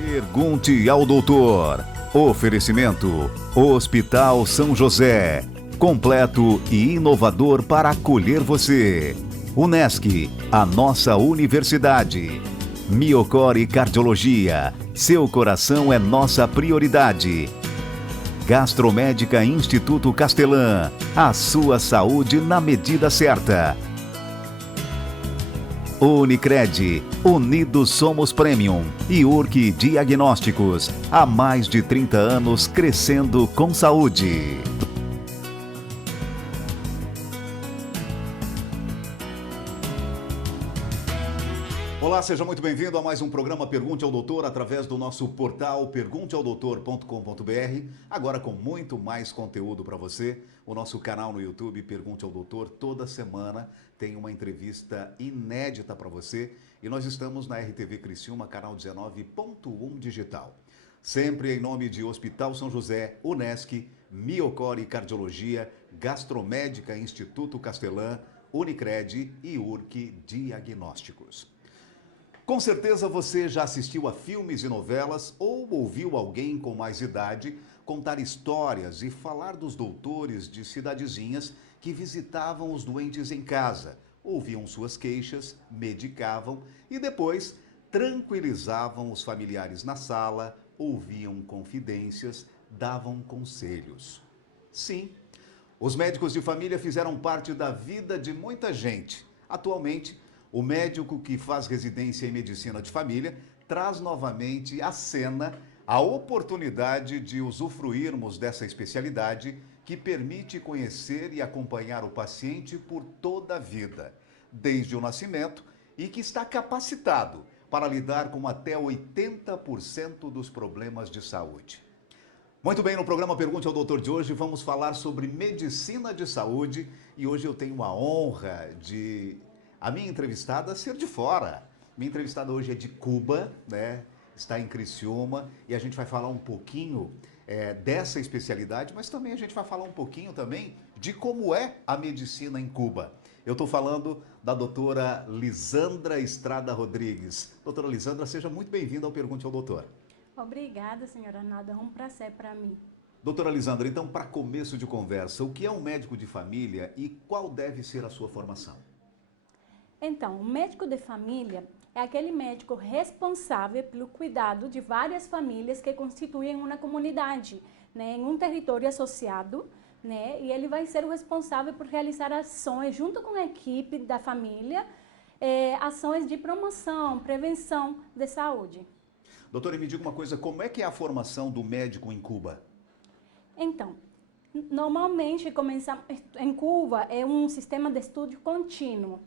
Pergunte ao doutor. Oferecimento: Hospital São José. Completo e inovador para acolher você. Unesc, a nossa universidade. Miocore Cardiologia. Seu coração é nossa prioridade. Gastromédica Instituto Castelã. A sua saúde na medida certa. Unicred, Unidos Somos Premium e URC Diagnósticos, há mais de 30 anos crescendo com saúde. Olá, seja muito bem-vindo a mais um programa Pergunte ao Doutor através do nosso portal pergunteaudoutor.com.br, agora com muito mais conteúdo para você. O nosso canal no YouTube Pergunte ao Doutor toda semana tem uma entrevista inédita para você e nós estamos na RTV Criciúma, canal 19.1 digital. Sempre em nome de Hospital São José, Unesc, Miocore Cardiologia, Gastromédica Instituto Castelã, Unicred e URC Diagnósticos. Com certeza você já assistiu a filmes e novelas ou ouviu alguém com mais idade contar histórias e falar dos doutores de cidadezinhas que visitavam os doentes em casa, ouviam suas queixas, medicavam e depois tranquilizavam os familiares na sala, ouviam confidências, davam conselhos. Sim, os médicos de família fizeram parte da vida de muita gente. Atualmente, o médico que faz residência em medicina de família traz novamente à cena a oportunidade de usufruirmos dessa especialidade que permite conhecer e acompanhar o paciente por toda a vida, desde o nascimento, e que está capacitado para lidar com até 80% dos problemas de saúde. Muito bem, no programa Pergunte ao Doutor de hoje vamos falar sobre medicina de saúde e hoje eu tenho a honra de a minha entrevistada ser de fora. Minha entrevistada hoje é de Cuba, né? Está em Criciúma e a gente vai falar um pouquinho dessa especialidade, mas também a gente vai falar um pouquinho também de como é a medicina em Cuba. Eu estou falando da doutora Lisandra Estrada Rodrigues. Doutora Lisandra, seja muito bem-vinda ao Pergunte ao Doutor. Obrigada, senhora Arnaldo, é um prazer para mim. Doutora Lisandra, então, para começo de conversa, o que é um médico de família e qual deve ser a sua formação? Então, o médico de família é aquele médico responsável pelo cuidado de várias famílias que constituem uma comunidade, né, em um território associado, né, e ele vai ser o responsável por realizar ações junto com a equipe da família, ações de promoção, prevenção de saúde. Doutora, me diga uma coisa, como é que é a formação do médico em Cuba? Então, normalmente em Cuba é um sistema de estudo contínuo.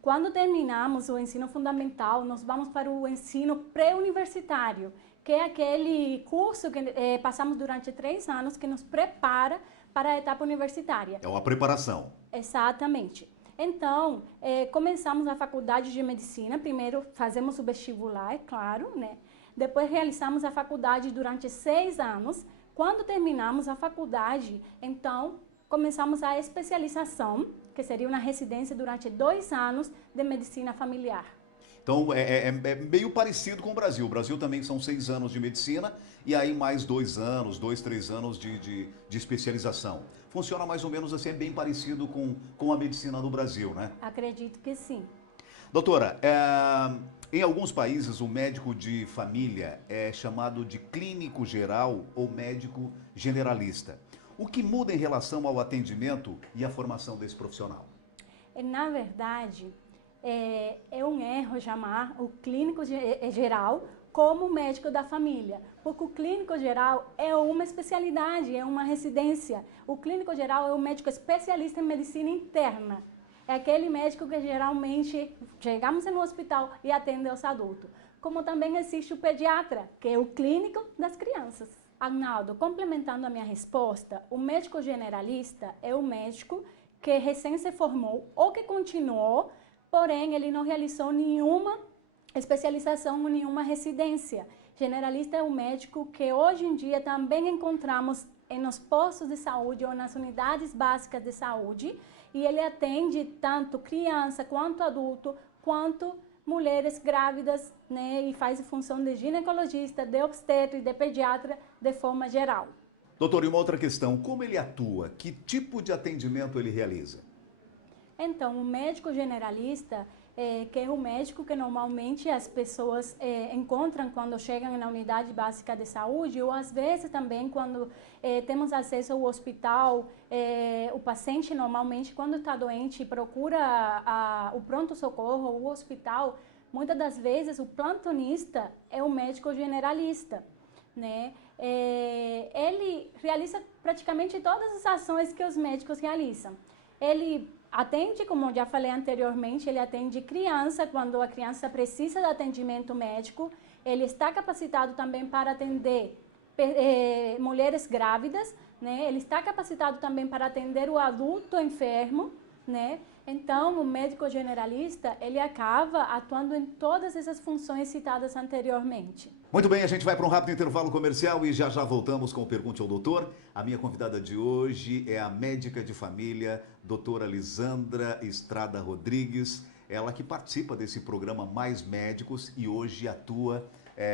Quando terminamos o ensino fundamental, nós vamos para o ensino pré-universitário, que é aquele curso que passamos durante 3 anos que nos prepara para a etapa universitária. É uma preparação. Exatamente. Então, começamos a faculdade de medicina, primeiro fazemos o vestibular, é claro, né? Depois realizamos a faculdade durante 6 anos. Quando terminamos a faculdade, então, começamos a especialização, que seria uma residência durante 2 anos de medicina familiar. Então, é meio parecido com o Brasil. O Brasil também são 6 anos de medicina e aí mais 2 anos, 2, 3 anos de especialização. Funciona mais ou menos assim, é bem parecido com a medicina no Brasil, né? Acredito que sim. Doutora, em alguns países o médico de família é chamado de clínico geral ou médico generalista. O que muda em relação ao atendimento e à formação desse profissional? Na verdade, é um erro chamar o clínico geral como médico da família, porque o clínico geral é uma especialidade, é uma residência. O clínico geral é um médico especialista em medicina interna. É aquele médico que geralmente chegamos no hospital e atende os adultos. Como também existe o pediatra, que é o clínico das crianças. Arnaldo, complementando a minha resposta, o médico generalista é o médico que recém se formou ou que continuou, porém ele não realizou nenhuma especialização ou nenhuma residência. Generalista é o médico que hoje em dia também encontramos nos postos de saúde ou nas unidades básicas de saúde, e ele atende tanto criança quanto adulto, quanto mulheres grávidas, né, e faz função de ginecologista, de obstetra e de pediatra de forma geral. Doutor, e uma outra questão, como ele atua? Que tipo de atendimento ele realiza? Então, o médico generalista, que é o médico que normalmente as pessoas encontram quando chegam na unidade básica de saúde, ou às vezes também quando temos acesso ao hospital, o paciente normalmente quando está doente procura o pronto-socorro ou o hospital, muitas das vezes o plantonista é o médico generalista, né? Ele realiza praticamente todas as ações que os médicos realizam. Ele atende, como já falei anteriormente, ele atende criança quando a criança precisa de atendimento médico. Ele está capacitado também para atender mulheres grávidas, né? Ele está capacitado também para atender o adulto enfermo, né? Então, o médico generalista, ele acaba atuando em todas essas funções citadas anteriormente. Muito bem, a gente vai para um rápido intervalo comercial e já voltamos com o Pergunte ao Doutor. A minha convidada de hoje é a médica de família, doutora Lisandra Estrada Rodrigues. Ela que participa desse programa Mais Médicos e hoje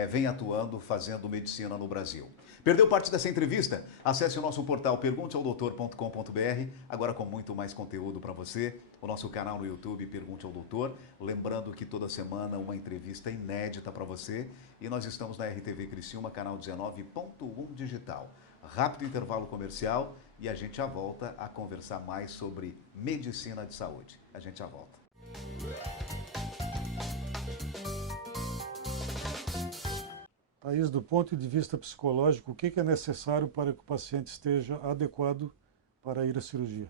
vem atuando, fazendo medicina no Brasil. Perdeu parte dessa entrevista? Acesse o nosso portal pergunteaudoutor.com.br, agora com muito mais conteúdo para você. O nosso canal no YouTube, Pergunte ao Doutor. Lembrando que toda semana uma entrevista inédita para você. E nós estamos na RTV Criciúma, canal 19.1 digital. Rápido intervalo comercial e a gente já volta a conversar mais sobre medicina de saúde. A gente já volta. Thaís, do ponto de vista psicológico, o que é necessário para que o paciente esteja adequado para ir à cirurgia?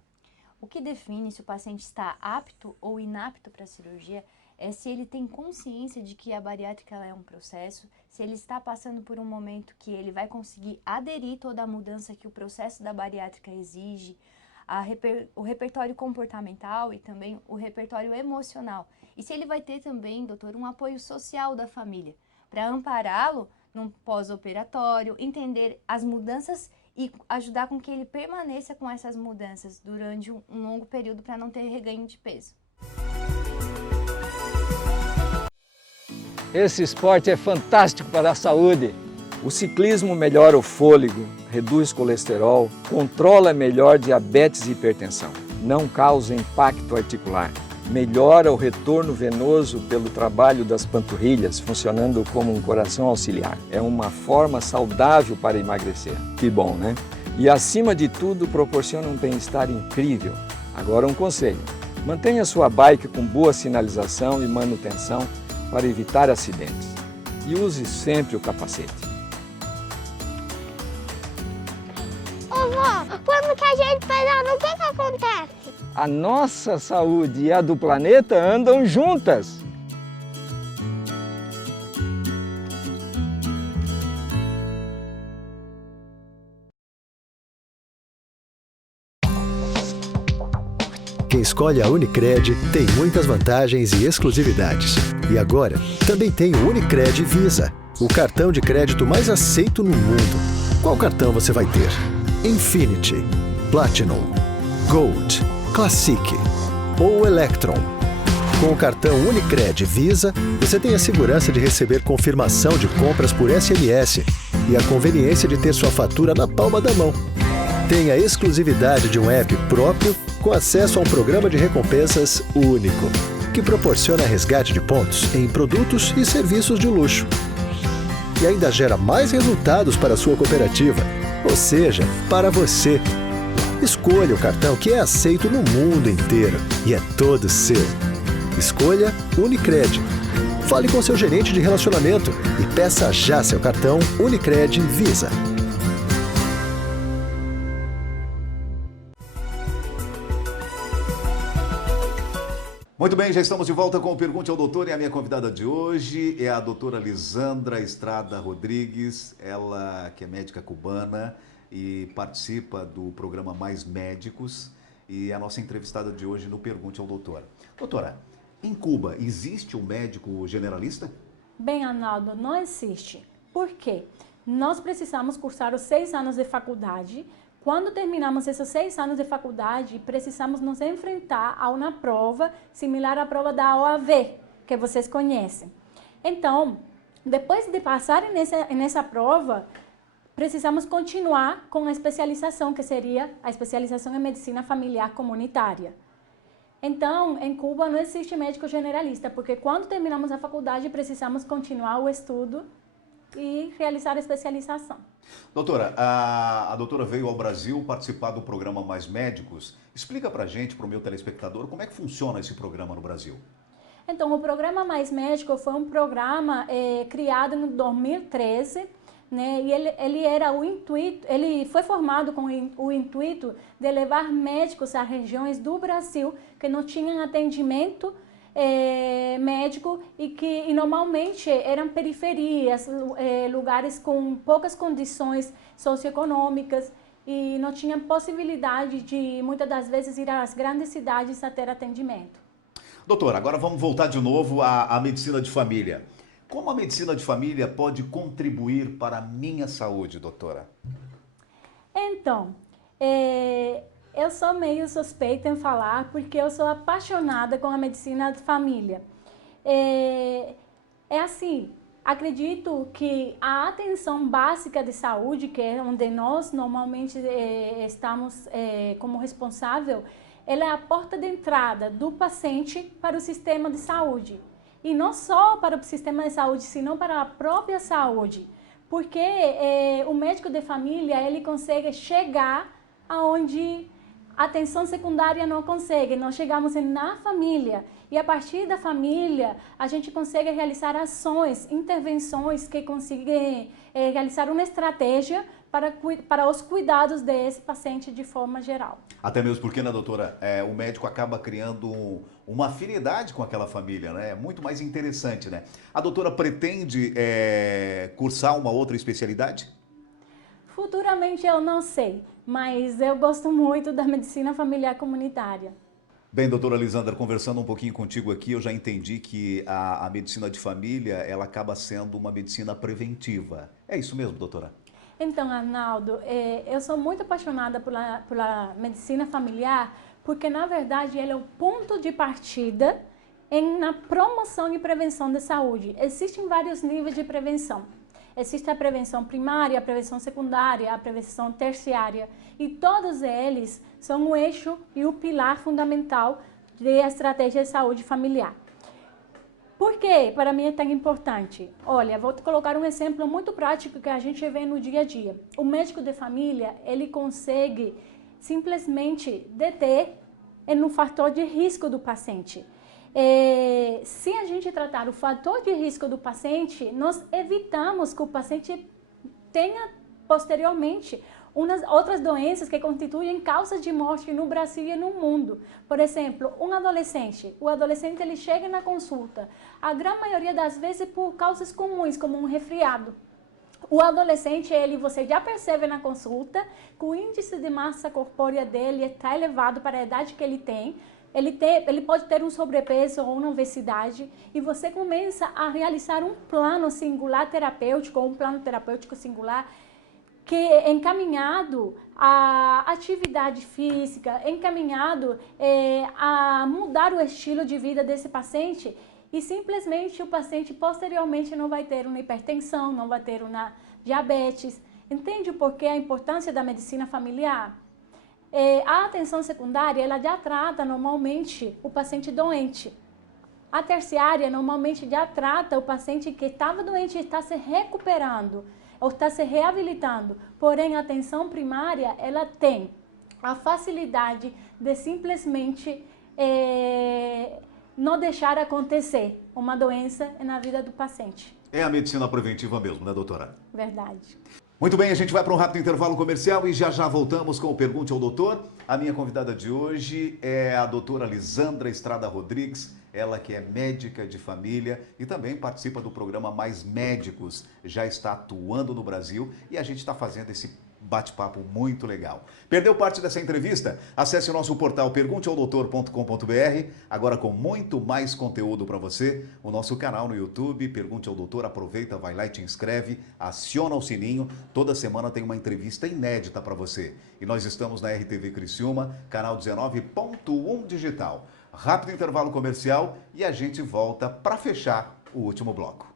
O que define se o paciente está apto ou inapto para a cirurgia é se ele tem consciência de que a bariátrica é um processo, se ele está passando por um momento que ele vai conseguir aderir toda a mudança que o processo da bariátrica exige, o repertório comportamental e também o repertório emocional. E se ele vai ter também, doutor, um apoio social da família, para ampará-lo num pós-operatório, entender as mudanças e ajudar com que ele permaneça com essas mudanças durante um longo período para não ter reganho de peso. Esse esporte é fantástico para a saúde. O ciclismo melhora o fôlego, reduz colesterol, controla melhor diabetes e hipertensão, não causa impacto articular. Melhora o retorno venoso pelo trabalho das panturrilhas, funcionando como um coração auxiliar. É uma forma saudável para emagrecer. Que bom, né? E acima de tudo, proporciona um bem-estar incrível. Agora um conselho: mantenha sua bike com boa sinalização e manutenção para evitar acidentes. E use sempre o capacete. Ô vó, quando que a gente pedala, o que acontece? A nossa saúde e a do planeta andam juntas. Quem escolhe a Unicred tem muitas vantagens e exclusividades. E agora, também tem o Unicred Visa, o cartão de crédito mais aceito no mundo. Qual cartão você vai ter? Infinity, Platinum, Gold, Classic ou Electron. Com o cartão Unicred Visa, você tem a segurança de receber confirmação de compras por SMS e a conveniência de ter sua fatura na palma da mão. Tem a exclusividade de um app próprio com acesso a um programa de recompensas único, que proporciona resgate de pontos em produtos e serviços de luxo. E ainda gera mais resultados para a sua cooperativa, ou seja, para você. Escolha o cartão que é aceito no mundo inteiro e é todo seu. Escolha Unicred. Fale com seu gerente de relacionamento e peça já seu cartão Unicred Visa. Muito bem, já estamos de volta com o Pergunte ao Doutor e a minha convidada de hoje é a doutora Lisandra Estrada Rodrigues, ela que é médica cubana e participa do programa Mais Médicos e é a nossa entrevistada de hoje no Pergunte ao Doutor. Doutora, em Cuba existe um médico generalista? Bem, Arnaldo, não existe. Por quê? Nós precisamos cursar os 6 anos de faculdade. Quando terminamos esses 6 anos de faculdade, precisamos nos enfrentar a uma prova similar à prova da OAB, que vocês conhecem. Então, depois de passarem nessa prova, precisamos continuar com a especialização, que seria a especialização em medicina familiar comunitária. Então, em Cuba não existe médico generalista, porque quando terminamos a faculdade precisamos continuar o estudo e realizar a especialização. Doutora, a doutora veio ao Brasil participar do programa Mais Médicos. Explica pra gente, pro meu telespectador, como é que funciona esse programa no Brasil. Então, o programa Mais Médico foi um programa criado em 2013, né? E ele foi formado com o intuito de levar médicos a regiões do Brasil que não tinham atendimento médico e normalmente eram periferias, lugares com poucas condições socioeconômicas e não tinham possibilidade de, muitas das vezes, ir às grandes cidades a ter atendimento. Doutora, agora vamos voltar de novo à medicina de família. Como a medicina de família pode contribuir para a minha saúde, doutora? Então, eu sou meio suspeita em falar porque eu sou apaixonada com a medicina de família. Assim, acredito que a atenção básica de saúde, que é onde nós normalmente estamos como responsável, ela é a porta de entrada do paciente para o sistema de saúde. E não só para o sistema de saúde, senão para a própria saúde. Porque o médico de família, ele consegue chegar aonde a atenção secundária não consegue. Nós chegamos na família e a partir da família a gente consegue realizar ações, intervenções que conseguem realizar uma estratégia para os cuidados desse paciente de forma geral. Até mesmo porque, né, doutora, o médico acaba criando uma afinidade com aquela família, né? É muito mais interessante, né? A doutora pretende cursar uma outra especialidade? Futuramente eu não sei, mas eu gosto muito da medicina familiar comunitária. Bem, doutora Lisandra, conversando um pouquinho contigo aqui, eu já entendi que a medicina de família, ela acaba sendo uma medicina preventiva. É isso mesmo, doutora? Então, Arnaldo, eu sou muito apaixonada pela medicina familiar, porque, na verdade, ela é o ponto de partida na promoção e prevenção da saúde. Existem vários níveis de prevenção. Existe a prevenção primária, a prevenção secundária, a prevenção terciária, e todos eles são o eixo e o pilar fundamental da estratégia de saúde familiar. Por que para mim é tão importante? Olha, vou te colocar um exemplo muito prático que a gente vê no dia a dia. O médico de família, ele consegue simplesmente deter no fator de risco do paciente. Se a gente tratar o fator de risco do paciente, nós evitamos que o paciente tenha posteriormente outras doenças que constituem causas de morte no Brasil e no mundo. Por exemplo, o adolescente ele chega na consulta, a grande maioria das vezes por causas comuns, como um resfriado. O adolescente, você já percebe na consulta que o índice de massa corpórea dele está elevado para a idade que ele tem. Ele pode ter um sobrepeso ou uma obesidade e você começa a realizar um plano singular terapêutico ou um plano terapêutico singular que é encaminhado à atividade física, encaminhado a mudar o estilo de vida desse paciente e simplesmente o paciente posteriormente não vai ter uma hipertensão, não vai ter uma diabetes. Entende o porquê a importância da medicina familiar? A atenção secundária, ela já trata normalmente o paciente doente. A terciária normalmente já trata o paciente que estava doente e está se recuperando ou está se reabilitando. Porém, a atenção primária, ela tem a facilidade de simplesmente não deixar acontecer uma doença na vida do paciente. É a medicina preventiva mesmo, né, doutora? Verdade. Muito bem, a gente vai para um rápido intervalo comercial e já voltamos com o Pergunte ao Doutor. A minha convidada de hoje é a doutora Lisandra Estrada Rodrigues, ela que é médica de família e também participa do programa Mais Médicos, já está atuando no Brasil e a gente está fazendo esse bate-papo muito legal. Perdeu parte dessa entrevista? Acesse o nosso portal pergunteaodoutor.com.br, agora com muito mais conteúdo para você, o nosso canal no YouTube, Pergunte ao Doutor, aproveita, vai lá e te inscreve, aciona o sininho, toda semana tem uma entrevista inédita para você. E nós estamos na RTV Criciúma, canal 19.1 digital. Rápido intervalo comercial e a gente volta para fechar o último bloco.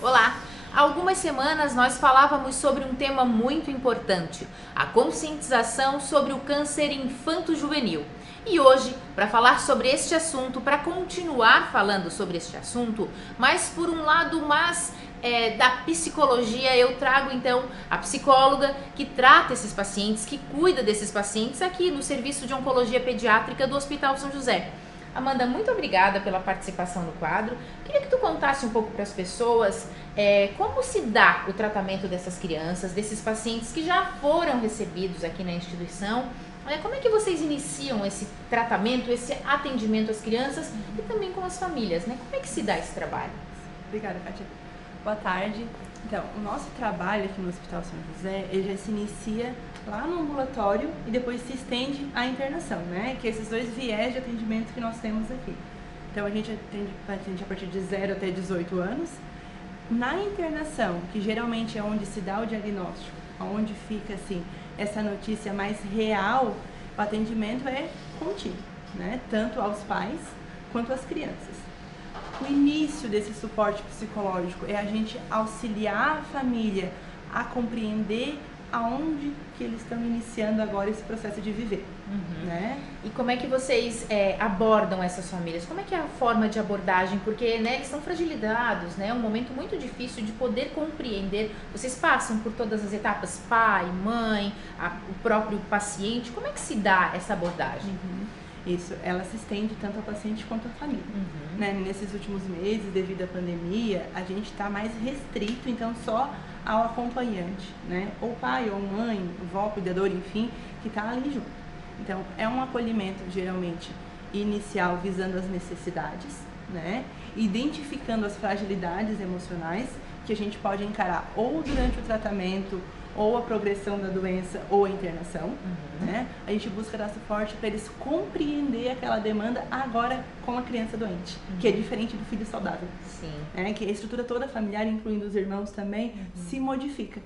Olá! Há algumas semanas nós falávamos sobre um tema muito importante, a conscientização sobre o câncer infanto-juvenil. E hoje, para falar sobre este assunto, para continuar falando sobre este assunto, mas por um lado mais da psicologia, eu trago então a psicóloga que trata esses pacientes, que cuida desses pacientes aqui no Serviço de Oncologia Pediátrica do Hospital São José. Amanda, muito obrigada pela participação no quadro. Queria que tu contasse um pouco para as pessoas como se dá o tratamento dessas crianças, desses pacientes que já foram recebidos aqui na instituição. Como é que vocês iniciam esse tratamento, esse atendimento às crianças e também com as famílias, né? Como é que se dá esse trabalho? Obrigada, Kátia. Boa tarde. Então, o nosso trabalho aqui no Hospital São José, ele já se inicia lá no ambulatório e depois se estende à internação, né? Que é esses dois viés de atendimento que nós temos aqui. Então, a gente atende a partir de 0 até 18 anos. Na internação, que geralmente é onde se dá o diagnóstico, onde fica, assim, essa notícia mais real, o atendimento é contínuo, né? Tanto aos pais quanto às crianças. O início desse suporte psicológico é a gente auxiliar a família a compreender aonde que eles estão iniciando agora esse processo de viver, né? E como é que vocês abordam essas famílias? Como é que é a forma de abordagem? Porque, né, eles são fragilizados, né? É um momento muito difícil de poder compreender. Vocês passam por todas as etapas, pai, mãe, o próprio paciente. Como é que se dá essa abordagem? Isso, ela se estende tanto ao paciente quanto à família. Né? Nesses últimos meses, devido à pandemia, a gente está mais restrito, então, só ao acompanhante, né? Ou pai, ou mãe, avó, cuidador, enfim, que está ali junto. Então, é um acolhimento, geralmente, inicial, visando as necessidades, né? Identificando as fragilidades emocionais que a gente pode encarar ou durante o tratamento, ou a progressão da doença, ou a internação, né? A gente busca dar suporte para eles compreender aquela demanda agora com a criança doente, que é diferente do filho saudável. Sim. Que a estrutura toda familiar, incluindo os irmãos também, se modifica.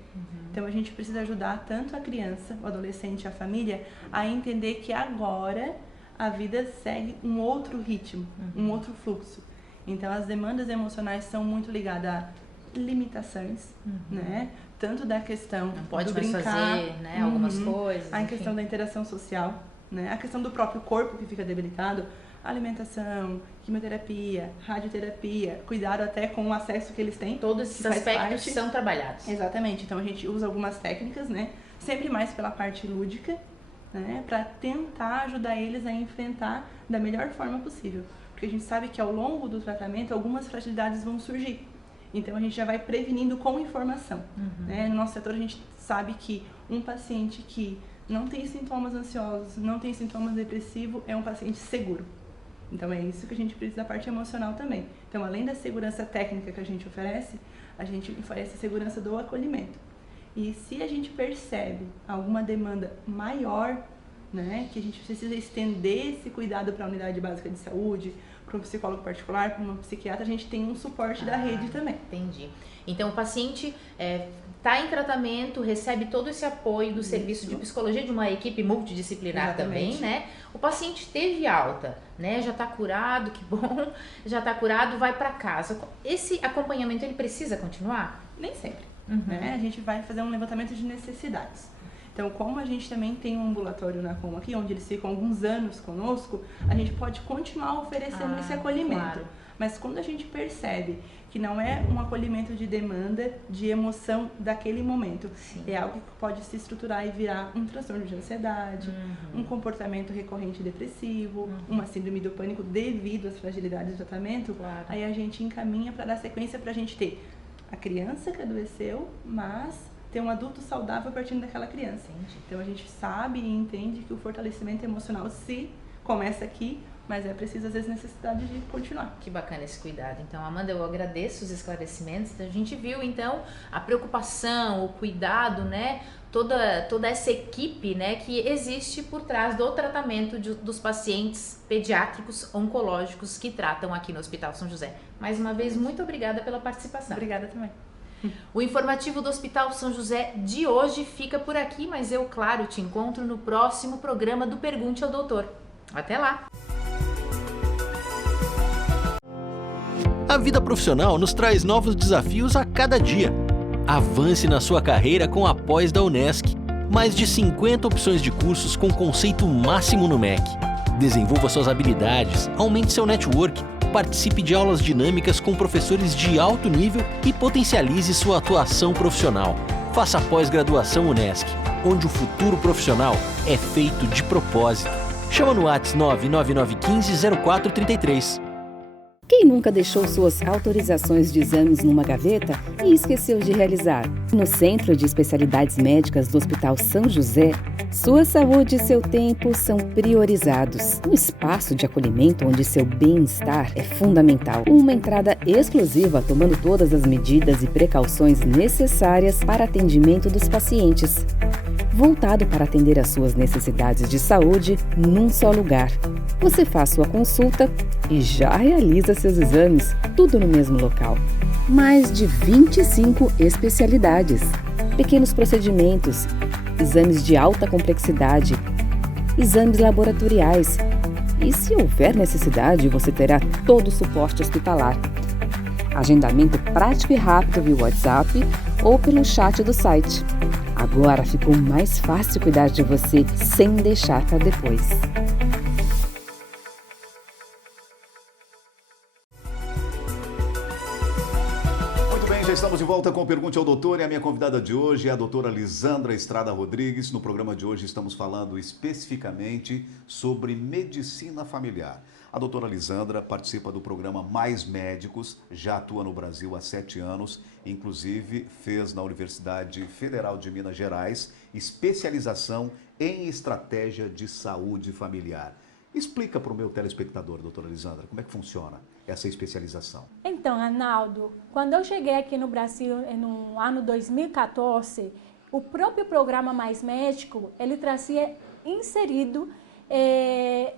Então a gente precisa ajudar tanto a criança, o adolescente, a família, a entender que agora a vida segue um outro ritmo, um outro fluxo. Então as demandas emocionais são muito ligadas a limitações, né? Tanto da questão não pode do mais brincar, fazer, né, algumas coisas, a questão da interação social, né? A questão do próprio corpo que fica debilitado, alimentação, quimioterapia, radioterapia, cuidado até com o acesso que eles têm. Todos esses aspectos são trabalhados. Exatamente. Então a gente usa algumas técnicas, né? Sempre mais pela parte lúdica, né? Para tentar ajudar eles a enfrentar da melhor forma possível. Porque a gente sabe que ao longo do tratamento algumas fragilidades vão surgir. Então a gente já vai prevenindo com informação. Né? No nosso setor a gente sabe que um paciente que não tem sintomas ansiosos, não tem sintomas depressivos, é um paciente seguro. Então é isso que a gente precisa da parte emocional também. Então além da segurança técnica que a gente oferece a segurança do acolhimento. E se a gente percebe alguma demanda maior, né, que a gente precisa estender esse cuidado para a unidade básica de saúde, para um psicólogo particular, para uma psiquiatra, a gente tem um suporte da rede também. Entendi. Então o paciente está em tratamento, recebe todo esse apoio do serviço de psicologia de uma equipe multidisciplinar também, né? O paciente teve alta, né? Já está curado, que bom, já está curado, vai para casa. Esse acompanhamento, ele precisa continuar? Nem sempre. Né? A gente vai fazer um levantamento de necessidades. Então, como a gente também tem um ambulatório na Com aqui, onde eles ficam alguns anos conosco, a gente pode continuar oferecendo esse acolhimento. Claro. Mas quando a gente percebe que não é um acolhimento de demanda, de emoção daquele momento, é algo que pode se estruturar e virar um transtorno de ansiedade, um comportamento recorrente depressivo, uma síndrome do pânico devido às fragilidades do tratamento, aí a gente encaminha para dar sequência para a gente ter a criança que adoeceu, mas ter um adulto saudável partindo daquela criança. Então a gente sabe e entende que o fortalecimento emocional se começa aqui, mas é preciso às vezes necessidade de continuar. Que bacana esse cuidado. Então, Amanda, eu agradeço os esclarecimentos. A gente viu então a preocupação, o cuidado, né? Toda essa equipe, né, que existe por trás do tratamento dos pacientes pediátricos oncológicos que tratam aqui no Hospital São José. Mais uma vez, muito obrigada pela participação. Obrigada também. O informativo do Hospital São José de hoje fica por aqui, mas eu, claro, te encontro no próximo programa do Pergunte ao Doutor. Até lá! A vida profissional nos traz novos desafios a cada dia. Avance na sua carreira com a pós da Unesc. Mais de 50 opções de cursos com conceito máximo no MEC. Desenvolva suas habilidades, aumente seu network, participe de aulas dinâmicas com professores de alto nível e potencialize sua atuação profissional. Faça a pós-graduação Unesc, onde o futuro profissional é feito de propósito. Chama no WhatsApp 99915-0433. Quem nunca deixou suas autorizações de exames numa gaveta e esqueceu de realizar? No Centro de Especialidades Médicas do Hospital São José, sua saúde e seu tempo são priorizados. Um espaço de acolhimento onde seu bem-estar é fundamental. Uma entrada exclusiva tomando todas as medidas e precauções necessárias para atendimento dos pacientes. Voltado para atender às suas necessidades de saúde num só lugar. Você faz sua consulta e já realiza seus exames, tudo no mesmo local. Mais de 25 especialidades, pequenos procedimentos, exames de alta complexidade, exames laboratoriais. E se houver necessidade, você terá todo o suporte hospitalar. Agendamento prático e rápido via WhatsApp ou pelo chat do site. Agora ficou mais fácil cuidar de você sem deixar para depois. Muito bem, já estamos de volta com o Pergunte ao Doutor e a minha convidada de hoje é a doutora Lisandra Estrada Rodrigues. No programa de hoje estamos falando especificamente sobre medicina familiar. A doutora Lisandra participa do programa Mais Médicos, já atua no Brasil há 7 anos, inclusive fez na Universidade Federal de Minas Gerais especialização em estratégia de saúde familiar. Explica para o meu telespectador, doutora Lisandra, como é que funciona essa especialização. Então, Arnaldo, quando eu cheguei aqui no Brasil no ano 2014, o próprio programa Mais Médico, ele trazia inserido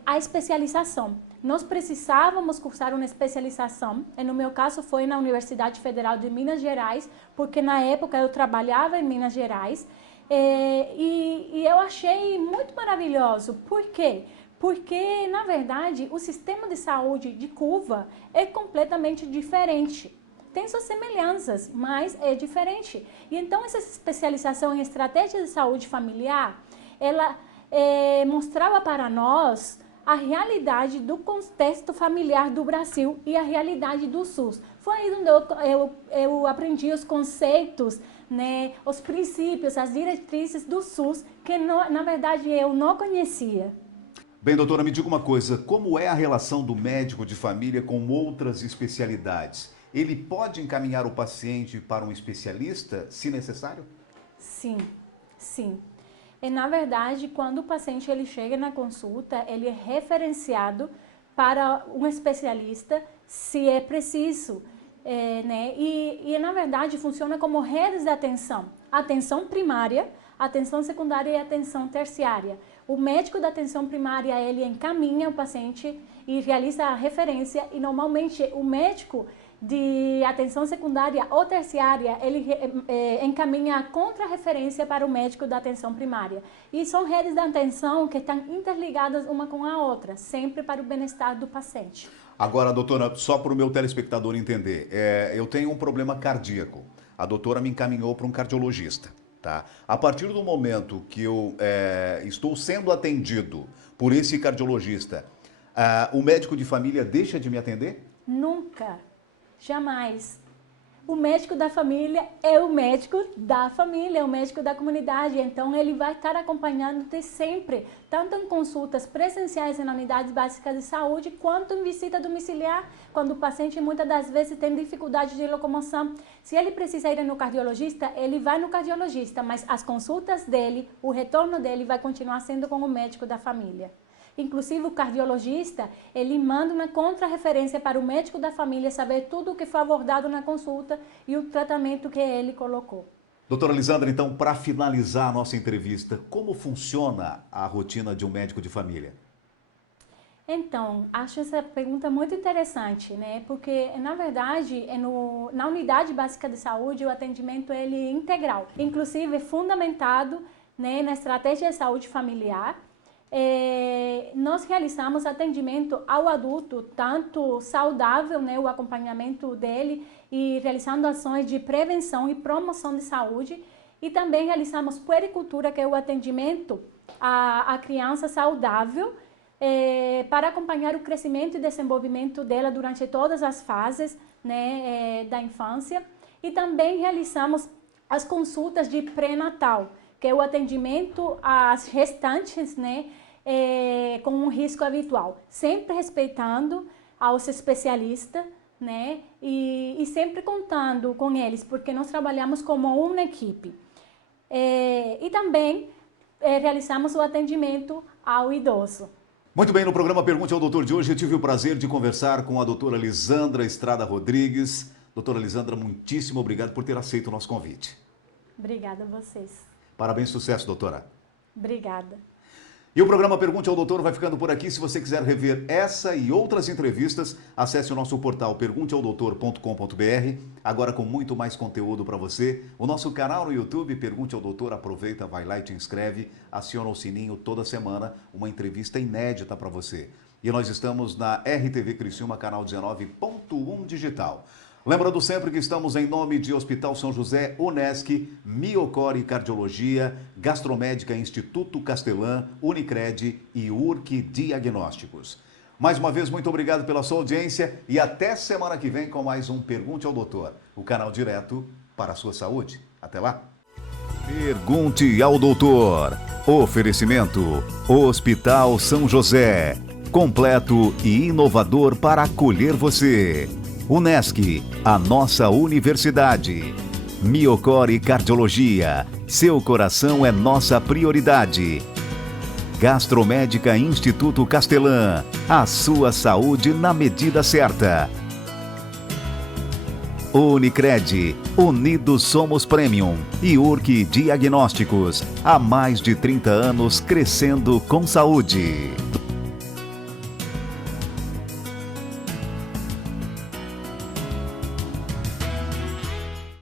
a especialização. Nós precisávamos cursar uma especialização, e no meu caso foi na Universidade Federal de Minas Gerais, porque na época eu trabalhava em Minas Gerais, e eu achei muito maravilhoso. Por quê? Porque, na verdade, o sistema de saúde de Cuba é completamente diferente. Tem suas semelhanças, mas é diferente. E então essa especialização em estratégia de saúde familiar, ela mostrava para nós a realidade do contexto familiar do Brasil e a realidade do SUS. Foi aí onde eu aprendi os conceitos, né, os princípios, as diretrizes do SUS, que na verdade eu não conhecia. Bem, doutora, me diga uma coisa, como é a relação do médico de família com outras especialidades? Ele pode encaminhar o paciente para um especialista, se necessário? Sim, sim. E, na verdade, quando o paciente ele chega na consulta, ele é referenciado para um especialista, se é preciso. Né? E, na verdade, funciona como redes de atenção. Atenção primária, atenção secundária e atenção terciária. O médico da atenção primária, ele encaminha o paciente e realiza a referência. E, normalmente, o médico de atenção secundária ou terciária, ele encaminha a contra-referência para o médico da atenção primária. E são redes de atenção que estão interligadas uma com a outra, sempre para o bem-estar do paciente. Agora, doutora, só para o meu telespectador entender, eu tenho um problema cardíaco. A doutora me encaminhou para um cardiologista. Tá? A partir do momento que eu estou sendo atendido por esse cardiologista, o médico de família deixa de me atender? Nunca. Jamais. O médico da família é o médico da família, é o médico da comunidade. Então, ele vai estar acompanhando-te sempre, tanto em consultas presenciais em unidades básicas de saúde, quanto em visita domiciliar, quando o paciente muitas das vezes tem dificuldade de locomoção. Se ele precisa ir no cardiologista, ele vai no cardiologista, mas as consultas dele, o retorno dele vai continuar sendo com o médico da família. Inclusive, o cardiologista, ele manda uma contra-referência para o médico da família saber tudo o que foi abordado na consulta e o tratamento que ele colocou. Doutora Lisandra, então, para finalizar a nossa entrevista, como funciona a rotina de um médico de família? Então, acho essa pergunta muito interessante, né? Porque, na verdade, na unidade básica de saúde, o atendimento ele é integral, inclusive fundamentado, né, na estratégia de saúde familiar. Nós realizamos atendimento ao adulto, tanto saudável, né, o acompanhamento dele e realizando ações de prevenção e promoção de saúde, e também realizamos puericultura, que é o atendimento à criança saudável, para acompanhar o crescimento e desenvolvimento dela durante todas as fases, né, da infância. E também realizamos as consultas de pré-natal, que é o atendimento às gestantes, né, com um risco habitual, sempre respeitando aos especialistas, né, e sempre contando com eles, porque nós trabalhamos como uma equipe. E também realizamos o atendimento ao idoso. Muito bem, no programa Pergunte ao Doutor de hoje, eu tive o prazer de conversar com a doutora Lisandra Estrada Rodrigues. Doutora Lisandra, muitíssimo obrigado por ter aceito o nosso convite. Obrigada a vocês. Parabéns, sucesso, doutora. Obrigada. E o programa Pergunte ao Doutor vai ficando por aqui. Se você quiser rever essa e outras entrevistas, acesse o nosso portal pergunteaodoutor.com.br, agora com muito mais conteúdo para você. O nosso canal no YouTube, Pergunte ao Doutor, aproveita, vai lá e te inscreve, aciona o sininho toda semana, uma entrevista inédita para você. E nós estamos na RTV Criciúma, canal 19.1 digital. Lembrando sempre que estamos em nome de Hospital São José, Unesc, Miocor e Cardiologia, Gastromédica Instituto Castelã, Unicred e URC Diagnósticos. Mais uma vez, muito obrigado pela sua audiência e até semana que vem com mais um Pergunte ao Doutor, o canal direto para a sua saúde. Até lá! Pergunte ao Doutor. Oferecimento: Hospital São José. Completo e inovador para acolher você. Unesc, a nossa universidade. Miocor e Cardiologia, seu coração é nossa prioridade. Gastromédica Instituto Castelã, a sua saúde na medida certa. Unicred, Unidos Somos Premium e URC Diagnósticos, há mais de 30 anos crescendo com saúde.